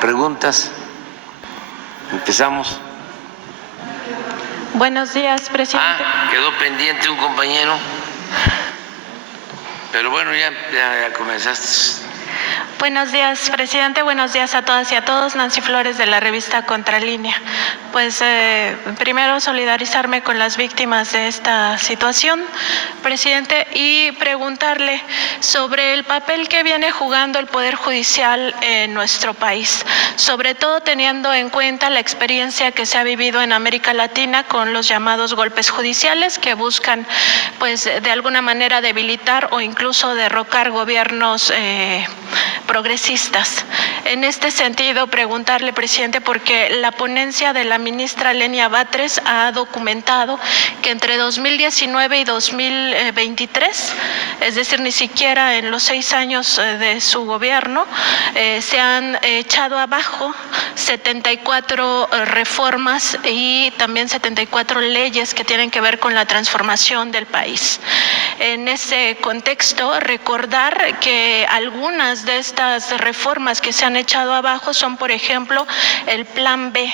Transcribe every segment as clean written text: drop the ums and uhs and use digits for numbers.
Preguntas. Empezamos. Buenos días, presidente. Quedó pendiente un compañero, pero bueno, ya comenzaste. Buenos días, presidente. Buenos días a todas y a todos. Nancy Flores, de la revista Contralínea. Pues primero solidarizarme con las víctimas de esta situación, presidente, y preguntarle sobre el papel que viene jugando el Poder Judicial en nuestro país, sobre todo teniendo en cuenta la experiencia que se ha vivido en América Latina con los llamados golpes judiciales que buscan, pues, de alguna manera debilitar o incluso derrocar gobiernos progresistas. En este sentido, preguntarle, presidente, porque la ponencia de la ministra Lenia Batres ha documentado que entre 2019 y 2023, es decir, ni siquiera en los 6 años de su gobierno, se han echado abajo 74 reformas y también 74 leyes que tienen que ver con la transformación del país. En ese contexto, recordar que algunas de estas reformas que se han echado abajo son, por ejemplo, el Plan B.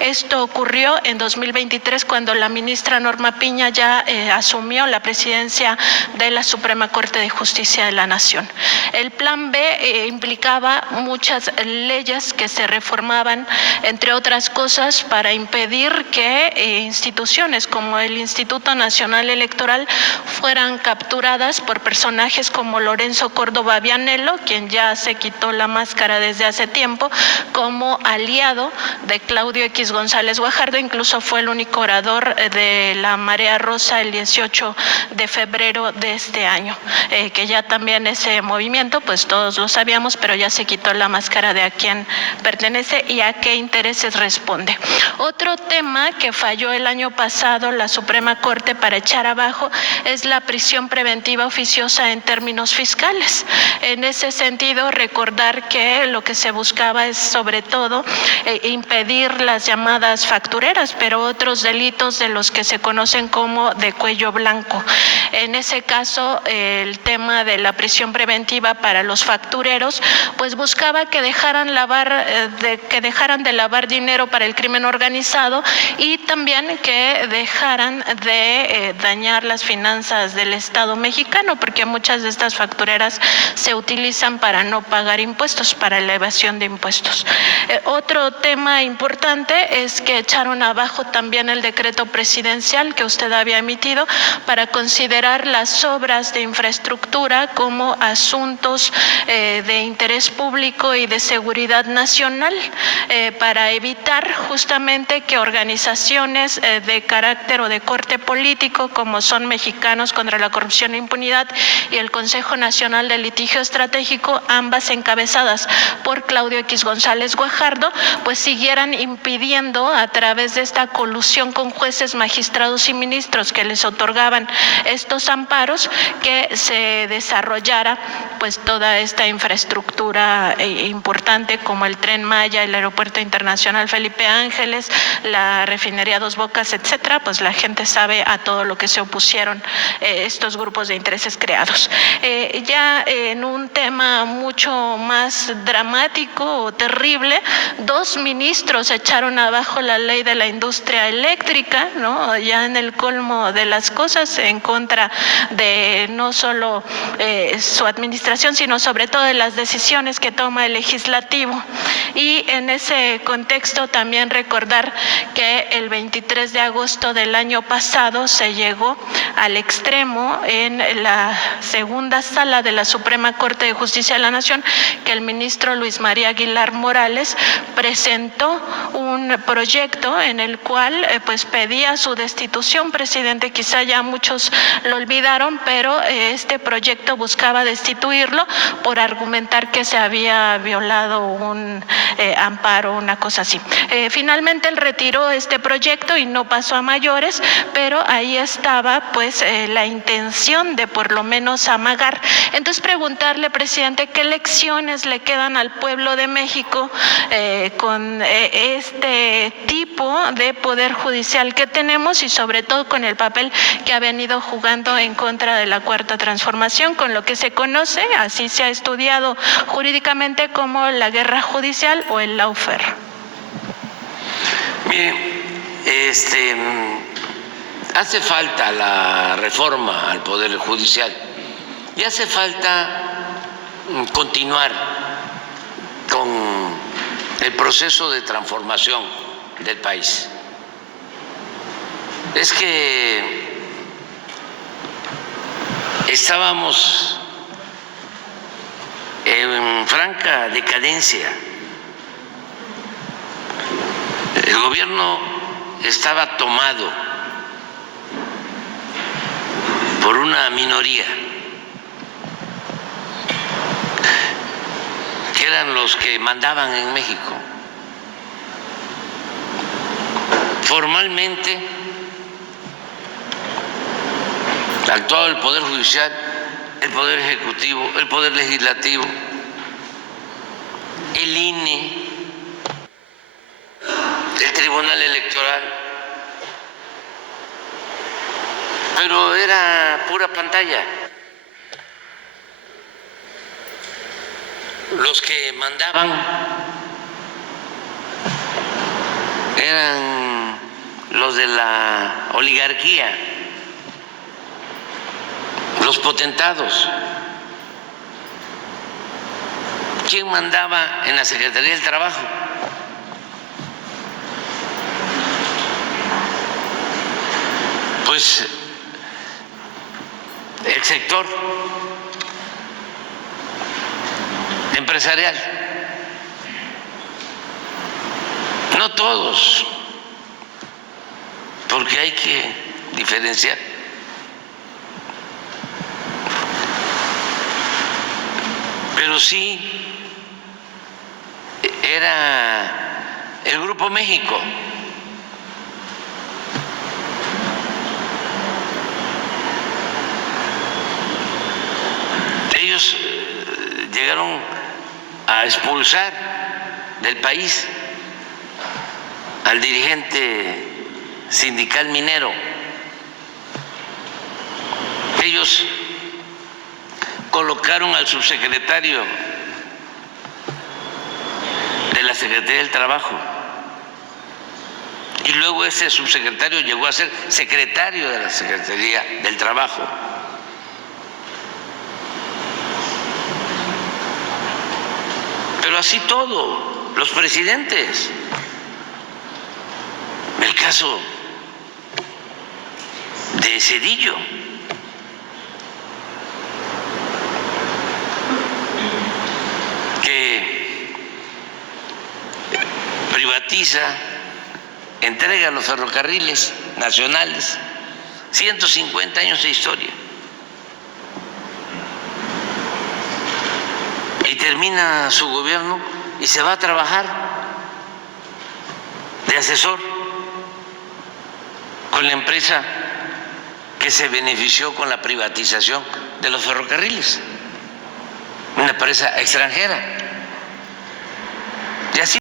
Esto ocurrió en 2023 cuando la ministra Norma Piña ya asumió la presidencia de la Suprema Corte de Justicia de la Nación. El Plan B implicaba muchas leyes que se reformaban, entre otras cosas, para impedir que instituciones como el Instituto Nacional Electoral fueran capturadas por personajes como Lorenzo Córdoba Vianello, quien ya se quitó la máscara desde hace tiempo, como aliado de Claudio X González Guajardo. Incluso fue el único orador de la Marea Rosa el 18 de febrero de este año, que ya también ese movimiento, pues todos lo sabíamos, pero ya se quitó la máscara de a quién pertenece y a qué intereses responde. Otro tema que falló el año pasado la Suprema Corte para echar abajo es la prisión preventiva oficiosa en términos fiscales. En ese sentido, recordar que lo que se buscaba es sobre todo impedir las llamadas factureras, pero otros delitos de los que se conocen como de cuello blanco. En ese caso, el tema de la prisión preventiva para los factureros, pues buscaba que dejaran de lavar dinero para el crimen organizado y también que dejaran de dañar las finanzas del Estado mexicano, porque muchas de estas factureras se utilizan para no pagar impuestos, para la evasión de impuestos. Otro tema importante es que echaron abajo también el decreto presidencial que usted había emitido para considerar las obras de infraestructura como asuntos de interés público y de seguridad nacional, para evitar justamente que organizaciones de carácter o de corte político, como son Mexicanos contra la Corrupción e Impunidad y el Consejo Nacional de Litigio Estratégico, ambas encabezadas por Claudio X González Guajardo, pues siguieran impidiendo, a través de esta colusión con jueces, magistrados y ministros que les otorgaban estos amparos, que se desarrollara pues toda esta infraestructura importante, como el Tren Maya, el Aeropuerto Internacional Felipe Ángeles, la refinería Dos Bocas, etcétera. Pues la gente sabe a todo lo que se opusieron estos grupos de intereses creados. Ya en un tema mucho más dramático o terrible, 2 ministros echaron abajo la ley de la industria eléctrica, ¿no? Ya en el colmo de las cosas, en contra de no solo su administración, sino sobre todo de las decisiones que toma el legislativo. Y en ese contexto también recordar que el 23 de agosto del año pasado se llegó al extremo en la segunda sala de la Suprema Corte de Justicia de la Nación, que el ministro Luis María Aguilar Morales presentó un proyecto en el cual pues pedía su destitución, presidente. Quizá ya muchos lo olvidaron, pero este proyecto buscaba destituirlo por argumentar que se había violado un amparo, una cosa así. Finalmente él retiró este proyecto y no pasó a mayores, pero ahí estaba pues la intención de por lo menos amagar. Entonces preguntarle, presidente, presidente, ¿qué lecciones le quedan al pueblo de México con este tipo de poder judicial que tenemos y sobre todo con el papel que ha venido jugando en contra de la Cuarta Transformación, con lo que se conoce, así se ha estudiado jurídicamente, como la guerra judicial o el lawfare? Bien, hace falta la reforma al Poder Judicial y hace falta continuar con el proceso de transformación del país. Es que estábamos en franca decadencia. El gobierno estaba tomado por una minoría, que eran los que mandaban en México. Formalmente actuaba el Poder Judicial, el Poder Ejecutivo, el Poder Legislativo, el INE, el Tribunal Electoral, pero era pura pantalla. Los que mandaban eran los de la oligarquía, los potentados. ¿Quién mandaba en la Secretaría del Trabajo? Pues el sector empresarial. No todos, porque hay que diferenciar. Pero sí era el Grupo México. Ellos llegaron a expulsar del país al dirigente sindical minero. Ellos colocaron al subsecretario de la Secretaría del Trabajo y luego ese subsecretario llegó a ser secretario de la Secretaría del Trabajo. Pero así todo, los presidentes. El caso de Zedillo, que privatiza, entrega los ferrocarriles nacionales, 150 años de historia, y termina su gobierno y se va a trabajar de asesor con la empresa que se benefició con la privatización de los ferrocarriles, una empresa extranjera. Y así